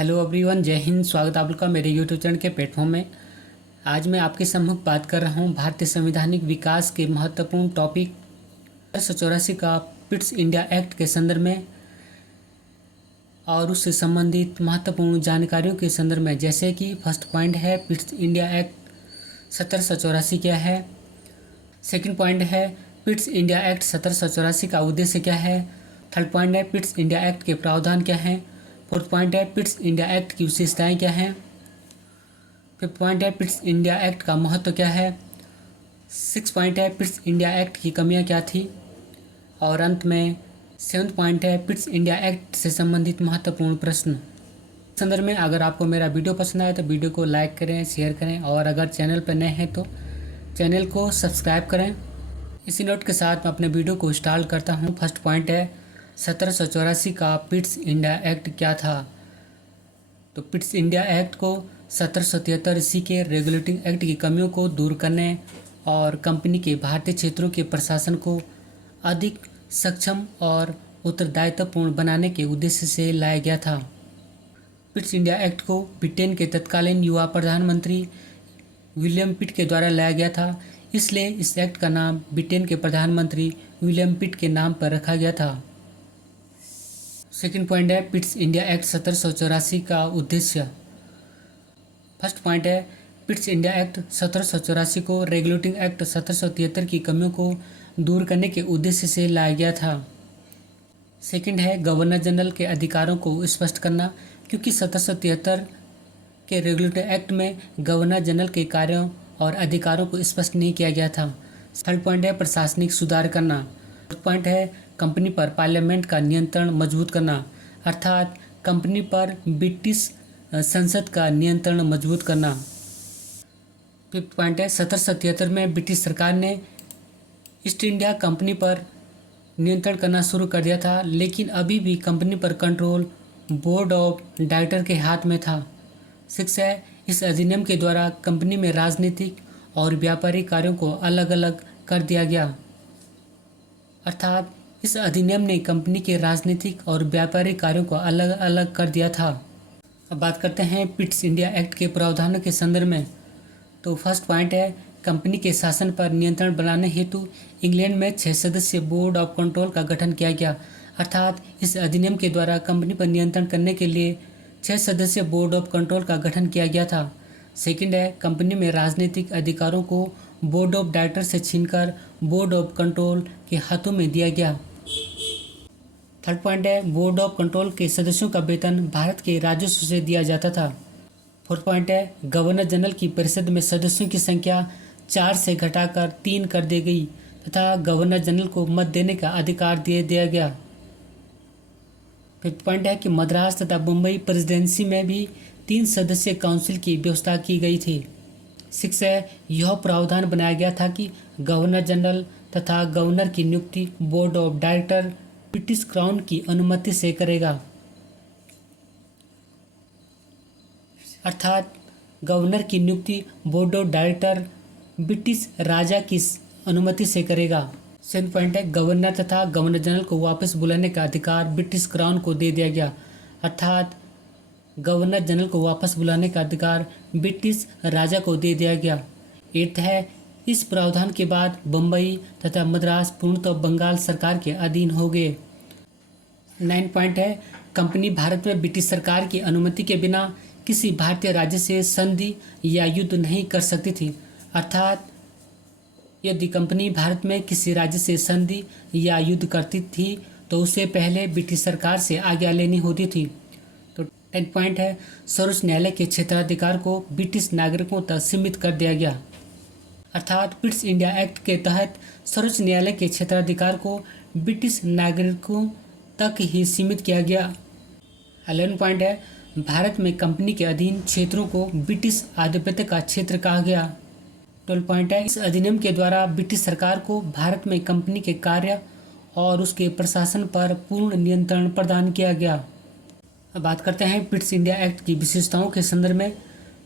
Hello everyone, जय हिंद। स्वागत है आप लोग का मेरे यूट्यूब चैनल के प्लेटफॉर्म में। आज मैं आपके सम्मुख बात कर रहा हूँ भारतीय संवैधानिक विकास के महत्वपूर्ण टॉपिक 1884 का पिट्स इंडिया एक्ट के संदर्भ में और उससे संबंधित महत्वपूर्ण जानकारियों के संदर्भ में। जैसे कि फर्स्ट पॉइंट है पिट्स इंडिया एक्ट 1784 क्या है। सेकंड पॉइंट है पिट्स इंडिया एक्ट 1784 का उद्देश्य क्या है। थर्ड पॉइंट है पिट्स इंडिया एक्ट के प्रावधान क्या हैं। फोर्थ पॉइंट है पिट्स इंडिया एक्ट की विशेषताएं क्या हैं। फिफ्थ पॉइंट है पिट्स इंडिया एक्ट का महत्व क्या है। सिक्स पॉइंट है पिट्स इंडिया एक्ट की कमियां क्या थी। और अंत में सेवन्थ पॉइंट है पिट्स इंडिया एक्ट से संबंधित महत्वपूर्ण प्रश्न। इस संदर्भ में अगर आपको मेरा वीडियो पसंद आए तो वीडियो को लाइक करें, शेयर करें और अगर चैनल पर नए हैं तो चैनल को सब्सक्राइब करें। इसी नोट के साथ मैं अपने वीडियो को स्टार्ट करता हूँ। फर्स्ट पॉइंट है 1784 का पिट्स इंडिया एक्ट क्या था। तो पिट्स इंडिया एक्ट को 1773 ईस्वी के रेगुलेटिंग एक्ट की कमियों को दूर करने और कंपनी के भारतीय क्षेत्रों के प्रशासन को अधिक सक्षम और उत्तरदायित्वपूर्ण बनाने के उद्देश्य से लाया गया था। पिट्स इंडिया एक्ट को ब्रिटेन के तत्कालीन युवा प्रधानमंत्री विलियम पिट के द्वारा लाया गया था, इसलिए इस एक्ट का नाम ब्रिटेन के प्रधानमंत्री विलियम पिट के नाम पर रखा गया था। सेकंड पॉइंट है पिट्स इंडिया एक्ट 1784 का उद्देश्य। फर्स्ट पॉइंट है पिट्स इंडिया एक्ट 1784 को रेगुलेटिंग एक्ट 1773 की कमियों को दूर करने के उद्देश्य से लाया गया था। सेकंड है गवर्नर जनरल के अधिकारों को स्पष्ट करना, क्योंकि 1773 के रेगुलेटिंग एक्ट में गवर्नर जनरल के कार्यों और अधिकारों को स्पष्ट नहीं किया गया था। थर्ड पॉइंट है प्रशासनिक सुधार करना। फोर्थ पॉइंट है कंपनी पर पार्लियामेंट का नियंत्रण मजबूत करना, अर्थात कंपनी पर ब्रिटिश संसद का नियंत्रण मजबूत करना। फिफ्थ पॉइंट है 1773 में ब्रिटिश सरकार ने ईस्ट इंडिया कंपनी पर नियंत्रण करना शुरू कर दिया था, लेकिन अभी भी कंपनी पर कंट्रोल बोर्ड ऑफ डायरेक्टर के हाथ में था। सिक्स है इस अधिनियम के द्वारा कंपनी में राजनीतिक और व्यापारिक कार्यों को अलग अलग कर दिया गया, अर्थात इस अधिनियम ने कंपनी के राजनीतिक और व्यापारिक कार्यों को अलग अलग कर दिया था। अब बात करते हैं पिट्स इंडिया एक्ट के प्रावधानों के संदर्भ में। तो फर्स्ट पॉइंट है कंपनी के शासन पर नियंत्रण बनाने हेतु इंग्लैंड में 6 सदस्यीय बोर्ड ऑफ कंट्रोल का गठन किया गया, अर्थात इस अधिनियम के द्वारा कंपनी पर नियंत्रण करने के लिए 6 सदस्यीय बोर्ड ऑफ कंट्रोल का गठन किया गया था। सेकंड है कंपनी में राजनीतिक अधिकारों को बोर्ड ऑफ डायरेक्टर से छीनकर बोर्ड ऑफ कंट्रोल के हाथों में दिया गया। थर्ड पॉइंट है बोर्ड ऑफ कंट्रोल के सदस्यों का वेतन भारत के राजस्व से दिया जाता था। फोर्थ पॉइंट है गवर्नर जनरल की परिषद में सदस्यों की संख्या 4 से घटाकर 3 कर दी गई तथा गवर्नर जनरल को मत देने का अधिकार दे दिया गया। फिफ्थ पॉइंट है कि मद्रास तथा मुंबई प्रेसिडेंसी में भी 3 सदस्यीय काउंसिल की व्यवस्था की गई थी। सिक्स है यह प्रावधान बनाया गया था कि गवर्नर जनरल तथा गवर्नर की नियुक्ति board of director British crown की अनुमति से करेगा, अर्थात गवर्नर की नियुक्ति बोर्ड ऑफ डायरेक्टर ब्रिटिश राजा की अनुमति से करेगा। सेकंड पॉइंट है गवर्नर तथा गवर्नर जनरल को वापस बुलाने का अधिकार ब्रिटिश क्राउन को दे दिया गया, अर्थात गवर्नर जनरल को वापस बुलाने का अधिकार ब्रिटिश राजा को दे दिया गया। एट्थ है इस प्रावधान के बाद बम्बई तथा मद्रास पूर्णतः बंगाल सरकार के अधीन हो गए। 9 पॉइंट है कंपनी भारत में ब्रिटिश सरकार की अनुमति के बिना किसी भारतीय राज्य से संधि या युद्ध नहीं कर सकती थी, अर्थात यदि कंपनी भारत में किसी राज्य से संधि या युद्ध करती थी तो उसे पहले ब्रिटिश सरकार से आज्ञा लेनी होती थी। तो 10 पॉइंट है सर्वोच्च न्यायालय के क्षेत्राधिकार को ब्रिटिश नागरिकों तक सीमित कर दिया गया, अर्थात पिट्स इंडिया एक्ट के तहत सर्वोच्च न्यायालय के क्षेत्राधिकार को ब्रिटिश नागरिकों तक ही सीमित किया गया। 11 पॉइंट है भारत में कंपनी के अधीन क्षेत्रों को ब्रिटिश आधिपत्य का क्षेत्र कहा गया। 12 पॉइंट है इस अधिनियम के द्वारा ब्रिटिश सरकार को भारत में कंपनी के कार्य और उसके प्रशासन पर पूर्ण नियंत्रण प्रदान किया गया। अब बात करते हैं पिट्स इंडिया एक्ट की विशेषताओं के संदर्भ में।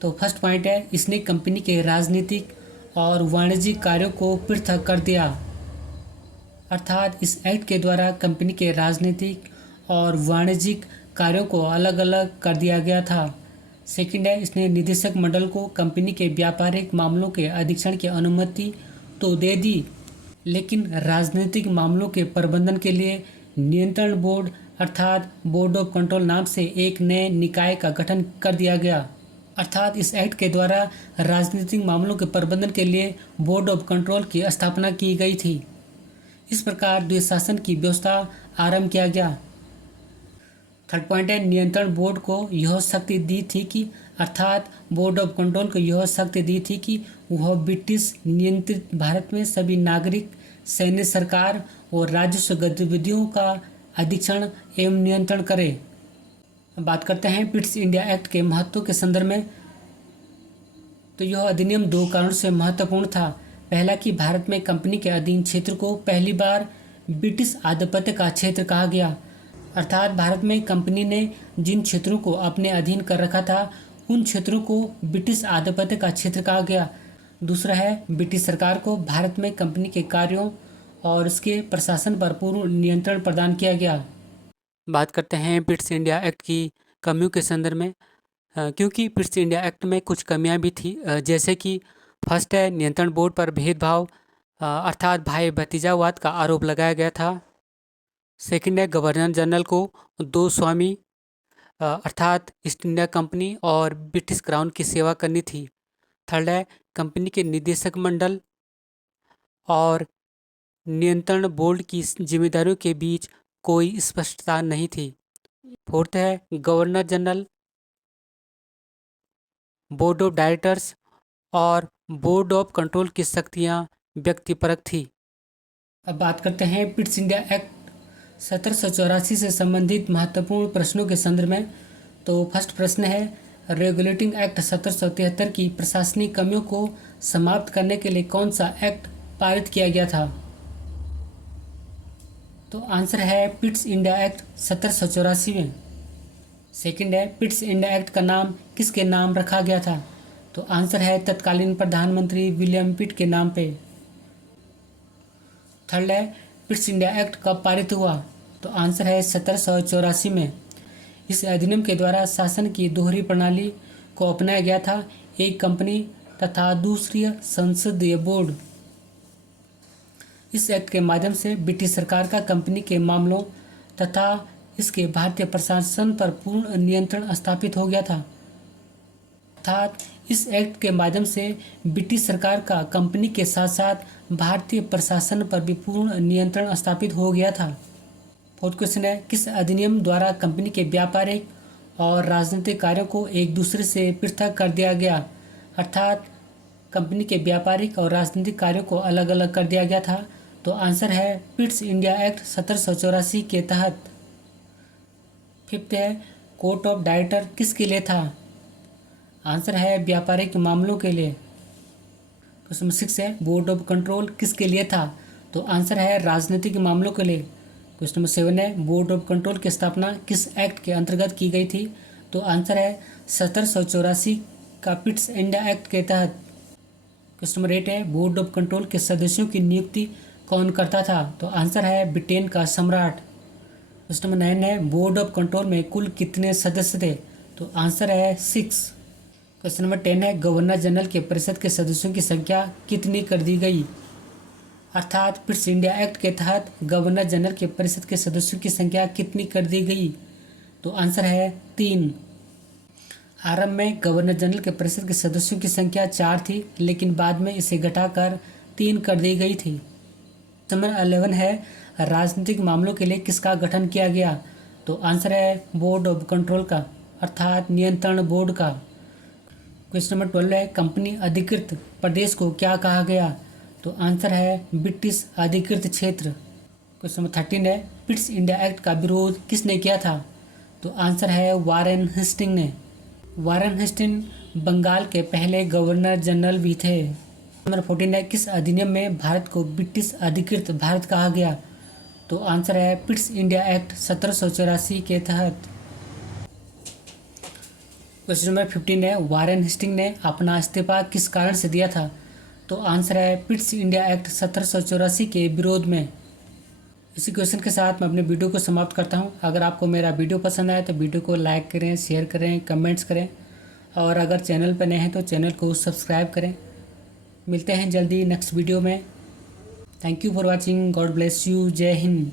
तो फर्स्ट पॉइंट है इसने कंपनी के राजनीतिक और वाणिज्यिक कार्यों को पृथक कर दिया, अर्थात इस एक्ट के द्वारा कंपनी के राजनीतिक और वाणिज्यिक कार्यों को अलग अलग कर दिया गया था। सेकंड है, इसने निदेशक मंडल को कंपनी के व्यापारिक मामलों के अधीक्षण की अनुमति तो दे दी, लेकिन राजनीतिक मामलों के प्रबंधन के लिए नियंत्रण बोर्ड अर्थात बोर्ड ऑफ कंट्रोल नाम से एक नए निकाय का गठन कर दिया गया। अर्थात इस एक्ट के द्वारा राजनीतिक मामलों के प्रबंधन के लिए बोर्ड ऑफ कंट्रोल की स्थापना की गई थी। इस प्रकार द्वैध शासन की व्यवस्था आरंभ किया गया। थर्ड पॉइंट है, नियंत्रण बोर्ड को यह शक्ति दी थी कि अर्थात बोर्ड ऑफ कंट्रोल को यह शक्ति दी थी कि वह ब्रिटिश नियंत्रित भारत में सभी नागरिक, सैन्य, सरकार और राजस्व गतिविधियों का अधीक्षण एवं नियंत्रण करे। बात करते हैं ब्रिटिश इंडिया एक्ट के महत्व के संदर्भ में। तो यह अधिनियम दो कारणों से महत्वपूर्ण था। पहला कि भारत में कंपनी के अधीन क्षेत्र को पहली बार ब्रिटिश आधिपत्य का क्षेत्र कहा गया, अर्थात भारत में कंपनी ने जिन क्षेत्रों को अपने अधीन कर रखा था उन क्षेत्रों को ब्रिटिश आधिपत्य का क्षेत्र कहा गया। दूसरा है, ब्रिटिश सरकार को भारत में कंपनी के कार्यों और इसके प्रशासन पर पूर्ण नियंत्रण प्रदान किया गया। बात करते हैं ब्रिटिश इंडिया एक्ट की कमियों के संदर्भ में। क्योंकि ब्रिटिश इंडिया एक्ट में कुछ कमियां भी थी, जैसे कि फर्स्ट है, नियंत्रण बोर्ड पर भेदभाव अर्थात भाई भतीजावाद का आरोप लगाया गया था। सेकंड है, गवर्नर जनरल को दो स्वामी अर्थात ईस्ट इंडिया कंपनी और ब्रिटिश क्राउन की सेवा करनी थी। थर्ड है, कंपनी के निदेशक मंडल और नियंत्रण बोर्ड की जिम्मेदारियों के बीच कोई स्पष्टता नहीं थी। फोर्थ है, governor general, board of directors और बोर्ड ऑफ कंट्रोल की शक्तियाँ व्यक्तिपरक थी। अब बात करते हैं ब्रिटिश इंडिया एक्ट 1784 से संबंधित महत्वपूर्ण प्रश्नों के संदर्भ में। तो फर्स्ट प्रश्न है, रेगुलेटिंग एक्ट 1773 की प्रशासनिक कमियों को समाप्त करने के लिए कौन सा एक्ट पारित किया गया था? तो आंसर है ब्रिटिश इंडिया एक्ट 1784 में। सेकंड है, ब्रिटिश इंडिया एक्ट का नाम किसके नाम रखा गया था? तो आंसर है तत्कालीन प्रधानमंत्री विलियम पिट के नाम पे। थर्ड है, ब्रिटिश इंडिया एक्ट कब पारित हुआ? तो आंसर है 1784 में। इस अधिनियम के द्वारा शासन की दोहरी प्रणाली को अपनाया गया था, एक कंपनी तथा दूसरी संसदीय बोर्ड। इस एक्ट के माध्यम से ब्रिटिश सरकार का कंपनी के मामलों तथा इसके भारतीय प्रशासन पर पूर्ण नियंत्रण स्थापित हो गया था। अर्थात इस एक्ट के माध्यम से ब्रिटिश सरकार का कंपनी के साथ साथ भारतीय प्रशासन पर भी पूर्ण नियंत्रण स्थापित हो गया था। फोर्थ क्वेश्चन है, किस अधिनियम द्वारा कंपनी के व्यापारिक और राजनीतिक कार्यों को एक दूसरे से पृथक कर दिया गया? अर्थात कंपनी के व्यापारिक और राजनीतिक कार्यों को अलग अलग कर दिया गया था। तो आंसर है ब्रिटिश इंडिया एक्ट 1784 के तहत। फिफ्थ है, कोर्ट ऑफ डायरेक्टर किसके लिए था? आंसर है व्यापारिक मामलों के लिए। क्वेश्चन नंबर 6 है, बोर्ड ऑफ कंट्रोल किसके लिए था? तो आंसर है राजनीतिक मामलों के लिए। क्वेश्चन नंबर 7 है, बोर्ड ऑफ कंट्रोल की स्थापना किस एक्ट के अंतर्गत की गई थी? तो आंसर है 1784 का ब्रिटिश इंडिया एक्ट के तहत। क्वेश्चन नंबर 8 है, बोर्ड ऑफ कंट्रोल के सदस्यों की नियुक्ति कौन करता था? तो आंसर है ब्रिटेन का सम्राट। क्वेश्चन नंबर 9 है, बोर्ड ऑफ कंट्रोल में कुल कितने सदस्य थे? तो आंसर है 6। क्वेश्चन नंबर 10 है, गवर्नर जनरल के परिषद के सदस्यों की संख्या कितनी कर दी गई? अर्थात ब्रिटिश इंडिया एक्ट के तहत गवर्नर जनरल के परिषद के सदस्यों की संख्या कितनी कर दी गई? तो आंसर है 3। आरंभ में गवर्नर जनरल के परिषद के सदस्यों की संख्या 4 थी, लेकिन बाद में इसे घटाकर 3 कर दी गई थी। नंबर 11 है, राजनीतिक मामलों के लिए किसका गठन किया गया? तो आंसर है बोर्ड ऑफ कंट्रोल का, अर्थात नियंत्रण बोर्ड का। क्वेश्चन नंबर 12 है, कंपनी अधिकृत प्रदेश को क्या कहा गया? तो आंसर है ब्रिटिश अधिकृत क्षेत्र। क्वेश्चन नंबर 13 है, ब्रिटिश इंडिया एक्ट का विरोध किसने किया था? तो आंसर है वारेन हेस्टिंग ने। वारेन हेस्टिंग बंगाल के पहले गवर्नर जनरल भी थे। नंबर 14 है, किस अधिनियम में भारत को ब्रिटिश अधिकृत भारत कहा गया? तो आंसर है ब्रिटिश इंडिया एक्ट 1784 के तहत। क्वेश्चन नंबर 15 है, वारेन हेस्टिंग ने अपना इस्तीफा किस कारण से दिया था? तो आंसर है ब्रिटिश इंडिया एक्ट 1784 के विरोध में। इसी क्वेश्चन के साथ मैं अपने वीडियो को समाप्त करता हूँ। अगर आपको मेरा वीडियो पसंद आए तो वीडियो को लाइक करें, शेयर करें, कमेंट्स करें और अगर चैनल पर नए हैं तो चैनल को सब्सक्राइब करें। मिलते हैं जल्दी नेक्स्ट वीडियो में। Thank you for watching. God bless you. जय हिंद।